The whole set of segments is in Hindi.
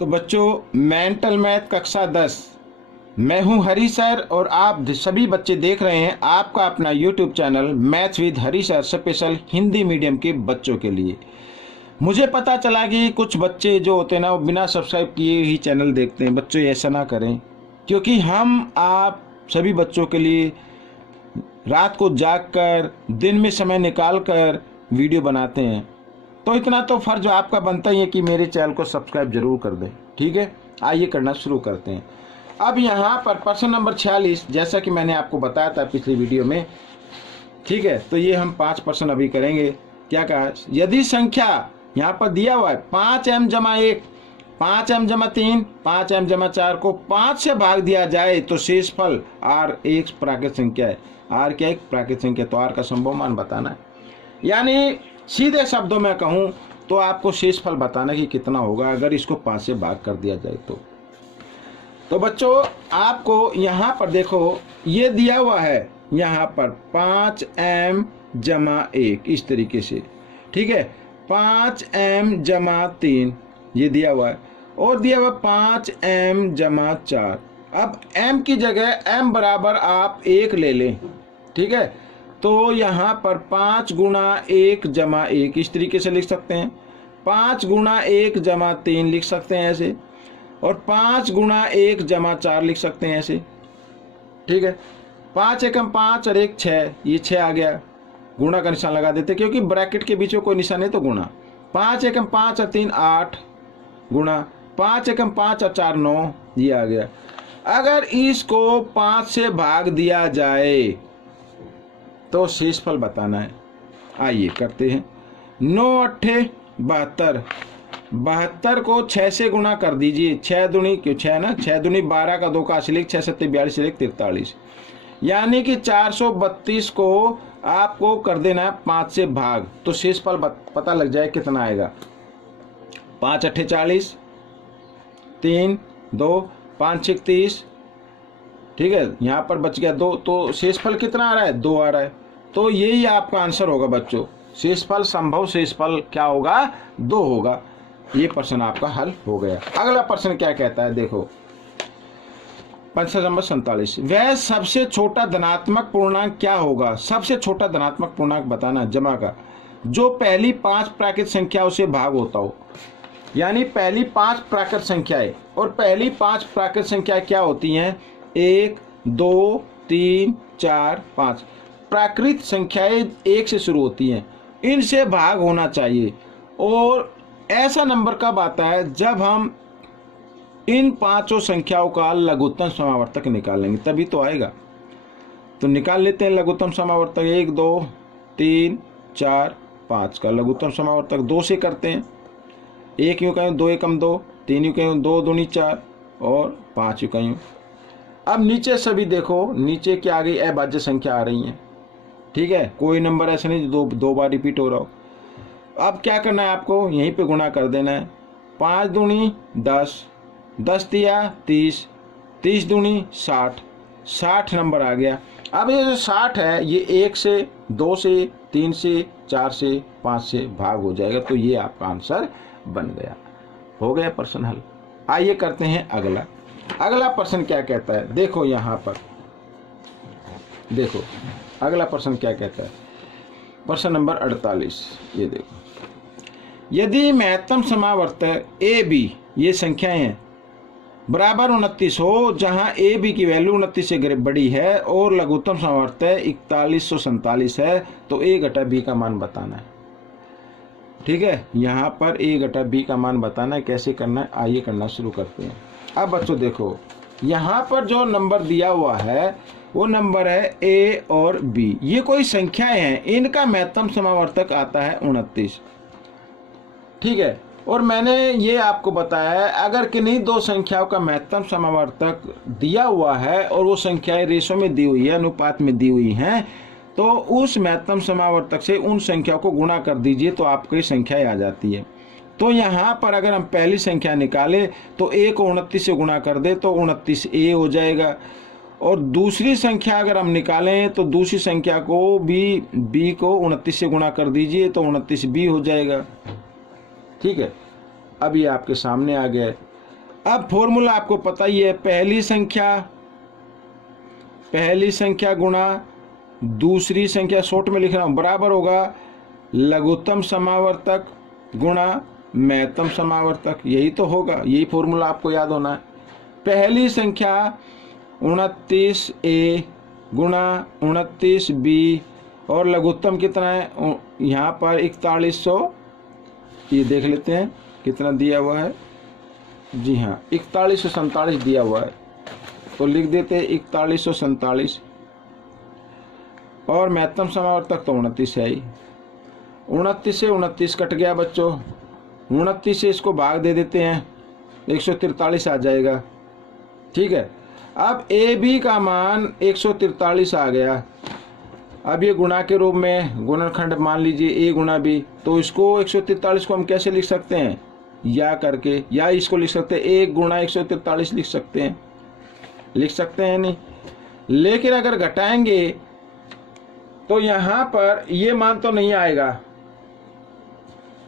तो बच्चों, मेंटल मैथ कक्षा 10, मैं हूं हरी सर और आप सभी बच्चे देख रहे हैं आपका अपना YouTube channel maths with Hari sir special Hindi medium के बच्चों के लिए। मुझे पता चला कि कुछ बच्चे जो होते हैं ना, वो बिना सब्सक्राइब किए ही चैनल देखते हैं। बच्चों, ऐसा ना करें, क्योंकि हम आप सभी बच्चों के लिए रात को जागकर दिन में समय निकाल कर वीडियो बनाते हैं। तो इतना तो फर्ज आपका बनता ही है कि मेरे चैनल को सब्सक्राइब जरूर कर दें। ठीक है, आइए करना शुरू करते हैं। अब यहाँ पर प्रश्न नंबर 46, जैसा कि मैंने आपको बताया था पिछली वीडियो में, ठीक है, तो ये हम 5 प्रश्न अभी करेंगे। क्या कहा, यदि संख्या यहाँ पर दिया हुआ है 5m जमा 1, 5m जमा 3, 5m जमा 4 को 5 से भाग दिया जाए तो शेष फल r एक प्राकृत संख्या है। r क्या, एक प्राकृत संख्या, तो r का संभव मान बताना है। यानी सीधे शब्दों में कहूं तो आपको शेषफल बताना कि कितना होगा अगर इसको 5 से भाग कर दिया जाए तो बच्चों, आपको यहाँ पर देखो ये दिया हुआ है, यहाँ पर 5m जमा 1 इस तरीके से, ठीक है, 5m जमा 3 ये दिया हुआ है, और दिया हुआ 5m जमा 4। अब m की जगह m बराबर आप 1 ले लें, ठीक है, तो यहाँ पर 5 गुणा 1 जमा 1 इस तरीके से लिख सकते हैं, 5 गुणा 1 जमा 3 लिख सकते हैं ऐसे, और 5 गुणा 1 जमा 4 लिख सकते हैं ऐसे, ठीक है। 5 एकम 5 और 1 6, ये 6 आ गया, गुणा का निशान लगा देते क्योंकि ब्रैकेट के बीच में कोई निशान नहीं तो गुणा। 5 एकम 5 और 3 8 गुणा, 5 एकम 5 और 4 9, ये आ गया। अगर इसको 5 से भाग दिया जाए तो शेषफल बताना है। आइए करते हैं। 9 8 72, 72 को 6 से गुणा कर दीजिए, 6 दूनी क्यों 6 ना, 6 दूनी 12 का 2 का 8 6 7 42 43, यानी कि 432 को आपको कर देना है 5 से भाग, तो शेषफल पता लग जाए कितना आएगा। 5 8 40, 3 2 5 6 30, ठीक है, यहाँ पर बच गया 2, तो शेषफल कितना आ रहा है, 2 आ रहा है, तो यही आपका आंसर होगा बच्चों। शेषफल, संभव शेषफल क्या होगा, 2 होगा। ये प्रश्न आपका हल हो गया। अगला प्रश्न क्या कहता है, देखो प्रश्न नंबर 47, वह सबसे छोटा धनात्मक पूर्णांक क्या होगा। सबसे छोटा धनात्मक पूर्णांक बताना जमा का, जो पहली 5 प्राकृत संख्याओं से भाग होता हो। यानी पहली 5 प्राकृत संख्याएं, और पहली 5 प्राकृत संख्याएं क्या होती हैं, 1 2 3 4 5 प्राकृत संख्याएं 1 से शुरू होती हैं, इनसे भाग होना चाहिए। और ऐसा नंबर कब आता है, जब हम इन 5 संख्याओं का लघुत्तम समावर्तक निकालेंगे, तभी तो आएगा। तो निकाल लेते हैं लघुत्तम समावर्तक। 1 2 3 4 5 का लघुत्तम समावर्तक 2 से करते हैं। 1 यूं कहीं 2 एकम 2, 3 यूं कहीं 2 दूनी 4, और 5 यूं कहीं। अब नीचे सभी देखो, नीचे क्या आ गई, अभाज्य संख्या आ रही है, ठीक है, कोई नंबर ऐसा नहीं जो दो बार रिपीट हो रहा हो। अब क्या करना है आपको, यहीं पे गुणा कर देना है। 5 दूनी 10, 10 तिया 30, 30 दूनी 60, 60 नंबर आ गया। अब ये जो 60 है, ये 1 से 2 से 3 से 4 से 5 से भाग हो जाएगा, तो ये आपका आंसर बन गया। हो गया प्रश्न हल। आइए करते हैं अगला। अगला प्रश्न क्या कहता है, देखो यहाँ पर देखो अगला प्रश्न क्या कहता है, प्रश्न नंबर 48, ये देखो, यदि महत्तम समावर्तक ए बी, ये संख्याएं हैं, बराबर 29 हो, जहां ए बी की वैल्यू 29 से बड़ी है, और लघुत्तम समावर्तक 4147 है, तो ए घटा बी का मान बताना है। ठीक है, यहाँ पर ए घटा बी का मान बताना है। कैसे करना है, आइए करना शुरू करते हैं। अब बच्चों देखो, यहाँ पर जो नंबर दिया हुआ है वो नंबर है ए और बी, ये कोई संख्याएं हैं, इनका महत्तम समावर्तक आता है 29, ठीक है। और मैंने ये आपको बताया है, अगर किन्हीं 2 संख्याओं का महत्तम समावर्तक दिया हुआ है और वो संख्याएं रेशो में दी हुई है, अनुपात में दी हुई हैं, तो उस महत्तम समावर्तक से उन संख्याओं को गुणा कर दीजिए तो आपकी संख्याएं आ जाती है। तो यहाँ पर अगर हम पहली संख्या निकालें तो ए को 29 से गुणा कर दे तो 29 ए हो जाएगा, और दूसरी संख्या अगर हम निकालें तो दूसरी संख्या को बी को 29 से गुणा कर दीजिए तो 29 बी हो जाएगा। ठीक है, अब ये आपके सामने आ गया। अब फॉर्मूला आपको पता ही है, पहली संख्या गुणा दूसरी संख्या, शॉर्ट में लिख रहा हूं, बराबर होगा लघुत्तम समावर्तक गुणा महत्तम समावर्तक। यही तो होगा, यही फॉर्मूला आपको याद होना है। पहली संख्या 29A गुणा 29B और लघुत्तम कितना है यहाँ पर 4100, ये देख लेते हैं कितना दिया हुआ है। जी हाँ, 4147 दिया हुआ है, तो लिख देते हैं 4147। और महत्तम समावर्तक तो 29 है ही। 29 से 29 कट गया बच्चों, 29 से इसको भाग दे देते हैं, 143 आ जाएगा। ठीक है, अब ए बी का मान 143 आ गया। अब ये गुणा के रूप में गुणनखंड मान लीजिए ए गुणा बी, तो इसको 143 को हम कैसे लिख सकते हैं, या करके, या इसको लिख सकते हैं 1 गुणा 143 लिख सकते हैं नहीं। लेकिन अगर घटाएंगे तो यहाँ पर ये मान तो नहीं आएगा,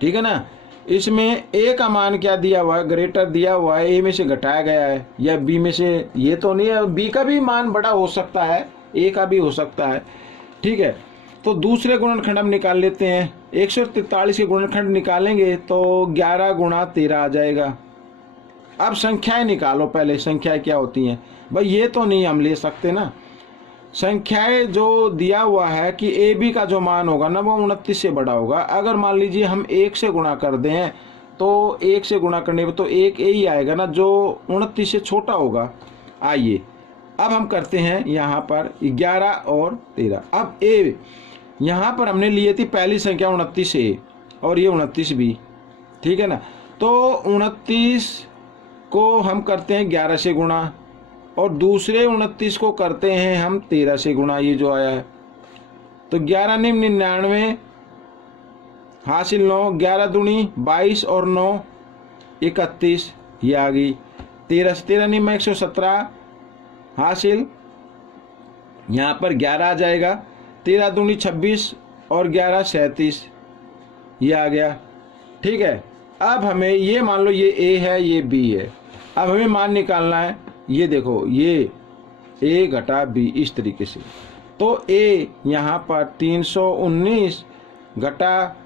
ठीक है ना। इसमें ए का मान क्या दिया हुआ है, ग्रेटर दिया हुआ है, ए में से घटाया गया है, या बी में से, ये तो नहीं है। बी का भी मान बड़ा हो सकता है, ए का भी हो सकता है, ठीक है। तो दूसरे गुणनखंड हम निकाल लेते हैं। 143 के गुणनखंड निकालेंगे तो 11 गुणा 13 आ जाएगा। अब संख्याएं निकालो, पहले संख्याएं क्या होती हैं भाई, ये तो नहीं हम ले सकते ना। संख्याएं जो दिया हुआ है कि ए बी का जो मान होगा ना वो 29 से बड़ा होगा। अगर मान लीजिए हम 1 से गुणा कर दें तो 1 से गुणा करने पर तो 1 ए ही आएगा ना, जो 29 से छोटा होगा। आइए अब हम करते हैं यहाँ पर 11 और 13। अब ए यहाँ पर हमने लिए थी पहली संख्या 29 ए और ये 29 बी, ठीक है ना। तो 29 को हम करते हैं 11 से गुणा और दूसरे 29 को करते हैं हम 13 से गुणा, ये जो आया है। तो 11 निम 99 हासिल 9, 11 दूनी 22 और 9 31, ये आ गई। 13 से 13 निम 117 हासिल, यहाँ पर 11 आ जाएगा। 13 दूनी 26 और 11 37, ये आ गया, ठीक है। अब हमें ये मान लो ये ए है, ये बी है। अब हमें मान निकालना है, ये देखो ये ए घटा बी इस तरीके से। तो ए यहाँ पर 319 घटा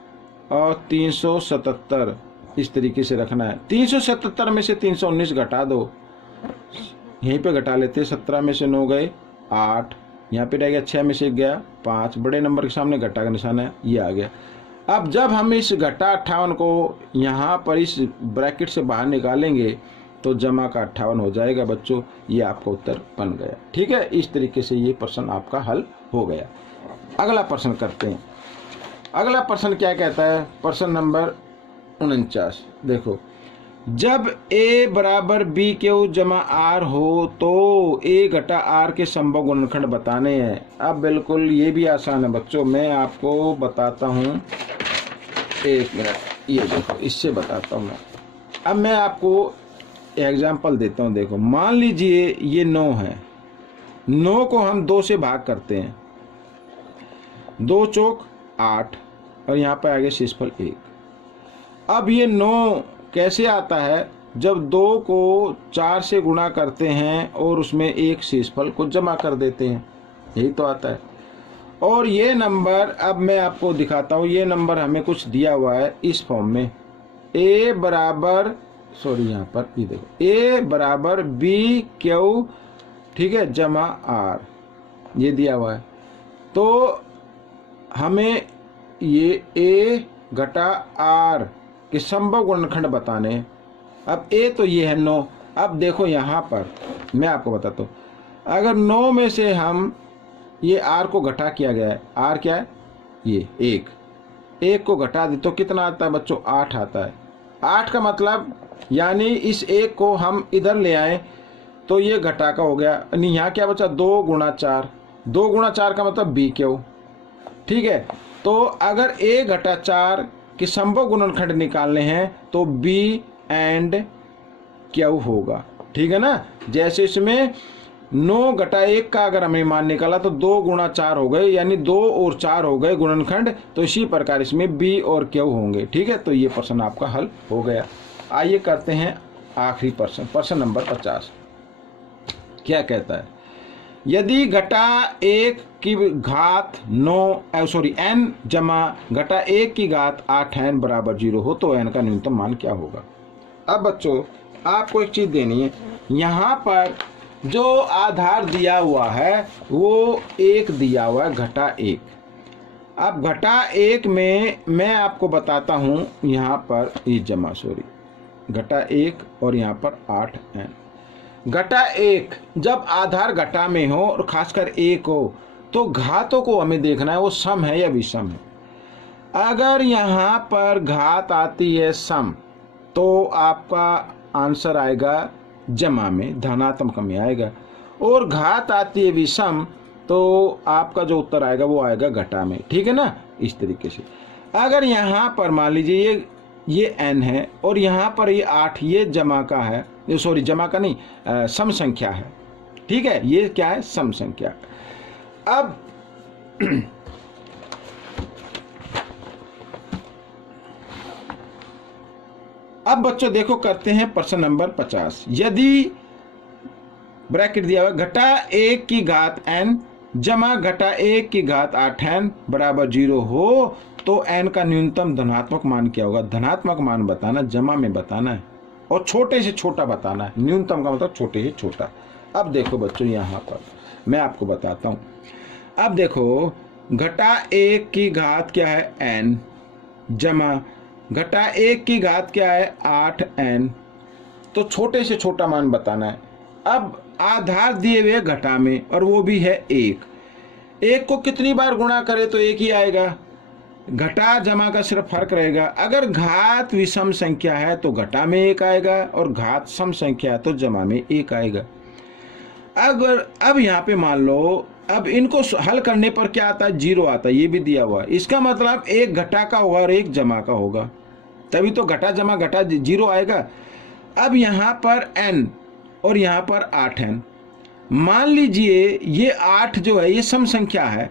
और 377 इस तरीके से रखना है। 377 में से 319 घटा दो, यहीं पे घटा लेते हैं। 17 में से 9 गए 8, यहाँ पे रह गया 6 में से गया 5, बड़े नंबर के सामने घटा का निशान है, ये आ गया। अब जब हम इस घटा 58 को यहाँ पर इस ब्रैकेट से बाहर निकालेंगे तो जमा का 58 हो जाएगा बच्चों, ये आपका उत्तर बन गया, ठीक है। इस तरीके से ये प्रश्न आपका हल हो गया। अगला प्रश्न करते हैं। अगला प्रश्न क्या कहता है, प्रश्न नंबर 49। देखो, जब a बराबर b क्यू जमा r हो तो a घटा r के संभव गुणनखंड बताने हैं। अब बिल्कुल ये भी आसान है बच्चों, मैं आपको बताता हूँ, एक मिनट, ये देखो इससे बताता हूँ मैं। अब मैं आपको एग्जाम्पल देता हूँ। देखो, मान लीजिए ये 9 है, 9 को हम 2 से भाग करते हैं, 2 चौक 8 और यहाँ पर आगे शेषफल 1। अब ये 9 कैसे आता है, जब 2 को 4 से गुणा करते हैं और उसमें एक शेषफल को जमा कर देते हैं, यही तो आता है। और ये नंबर, अब मैं आपको दिखाता हूँ, ये नंबर हमें कुछ दिया हुआ है इस फॉर्म में, a बराबर, सॉरी यहाँ पर ये देखो, a बराबर b क्यू, ठीक है, जमा r, ये दिया हुआ है। तो हमें ये a घटा r के संभव गुणनखंड बताने हैं। अब a तो ये है 9। अब देखो यहाँ पर मैं आपको बताता हूँ, अगर 9 में से हम ये r को घटा किया गया है, r क्या है, ये 1 को घटा दे तो कितना आता है बच्चों, 8 आता है। 8 का मतलब यानी इस 1 को हम इधर ले आए तो ये घटा का हो गया, नहीं यहाँ क्या बचा, 2 गुणा 4, 2 गुणा 4 का मतलब b क्यू, ठीक है। तो अगर a घटा 4 के संभव गुणनखंड निकालने हैं तो b एंड क्यू होगा, ठीक है ना। जैसे इसमें 9 घटा 1 का अगर हमें मान निकाला तो 2 गुणा 4 हो गए, यानी 2 और 4 हो गए गुणनखंड, तो इसी प्रकार इसमें b और क्यू होंगे, ठीक है। तो ये प्रश्न आपका हल हो गया। आइए करते हैं आखिरी प्रश्न नंबर 50 क्या कहता है? यदि घटा 1 की घात 9 n जमा घटा 1 की घात 8n बराबर 0 हो तो n का न्यूनतम मान क्या होगा? अब बच्चों आपको एक चीज देनी है, यहाँ पर जो आधार दिया हुआ है वो 1 दिया हुआ है, घटा 1। अब घटा 1 में मैं आपको बताता हूँ, यहाँ पर ये जमा घटा 1 और यहाँ पर 8n। घटा 1 जब आधार घटा में हो और खासकर 1 हो तो घातों को हमें देखना है वो सम है या विषम है। अगर यहाँ पर घात आती है सम तो आपका आंसर आएगा जमा में, धनात्मक में आएगा, और घात आती है विषम तो आपका जो उत्तर आएगा वो आएगा घटा में। ठीक है ना? इस तरीके से अगर यहाँ पर मान लीजिए ये n है और यहाँ पर ये 8, ये जमा का है, जमा का नहीं, सम संख्या है। ठीक है, ये क्या है? सम संख्या। अब बच्चों देखो, करते हैं प्रश्न नंबर 50। यदि ब्रैकेट दिया हुआ घटा 1 की घात n जमा घटा 1 की घात 8n बराबर 0 हो तो n का न्यूनतम धनात्मक मान क्या होगा? धनात्मक मान बताना, जमा में बताना है और छोटे से छोटा बताना है। न्यूनतम का मतलब छोटे से छोटा। अब देखो बच्चों, यहाँ पर मैं आपको बताता हूँ। अब देखो, घटा 1 की घात क्या है? n जमा घटा 1 की घात क्या है? 8n। तो छोटे से छोटा मान बताना है। अब आधार दिए हुए घटा में और वो भी है 1। 1 को कितनी बार गुणा करे तो 1 ही आएगा। घटा जमा का सिर्फ फर्क रहेगा। अगर घात विषम संख्या है तो घटा में 1 आएगा और घात सम संख्या है तो जमा में 1 आएगा। अगर अब यहाँ पे मान लो, अब इनको हल करने पर क्या आता है? 0 आता है, ये भी दिया हुआ है। इसका मतलब 1 घटा का होगा और 1 जमा का होगा, तभी तो घटा जमा घटा 0 आएगा। अब यहाँ पर n और यहाँ पर 8n, मान लीजिए ये 8 जो है ये सम संख्या है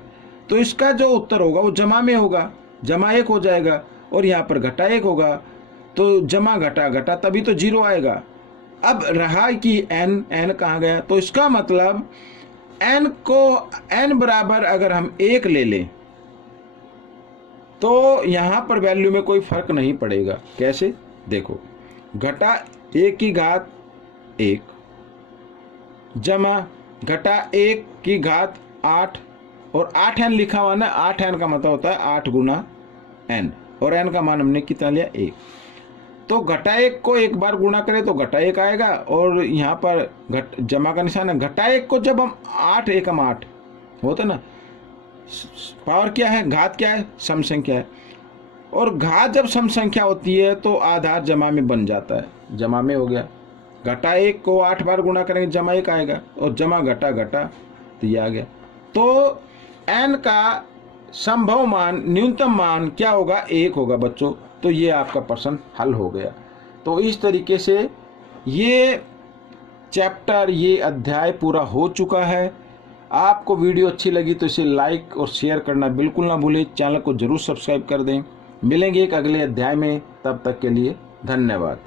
तो इसका जो उत्तर होगा वो जमा में होगा, जमा 1 हो जाएगा, और यहाँ पर घटा 1 होगा तो जमा घटा घटा, तभी तो 0 आएगा। अब रहा कि n कहाँ गया? तो इसका मतलब n को n बराबर अगर हम 1 ले लें तो यहाँ पर वैल्यू में कोई फर्क नहीं पड़ेगा। कैसे? देखो, घटा 1 की घात 1 जमा घटा 1 की घात 8 और 8n लिखा हुआ ना, 8n का मतलब होता है 8 गुना n, और n का मान हमने कितना लिया? 1। तो घटा 1 को 1 बार गुणा करें तो घटा 1 आएगा, और यहाँ पर जमा का निशान है। घटा 1 को जब हम 8 एकम 8 होता ना, पावर क्या है? घात क्या है? सम संख्या है, और घात जब सम संख्या होती है तो आधार जमा में बन जाता है, जमा में हो गया। घटा 1 को 8 बार गुणा करेंगे जमा 1 आएगा, और जमा घटा घटा तो ये आ गया। तो n का संभव मान, न्यूनतम मान क्या होगा? 1 होगा बच्चों। तो ये आपका प्रश्न हल हो गया। तो इस तरीके से ये चैप्टर, ये अध्याय पूरा हो चुका है। आपको वीडियो अच्छी लगी तो इसे लाइक और शेयर करना बिल्कुल ना भूलें। चैनल को जरूर सब्सक्राइब कर दें। मिलेंगे एक अगले अध्याय में, तब तक के लिए धन्यवाद।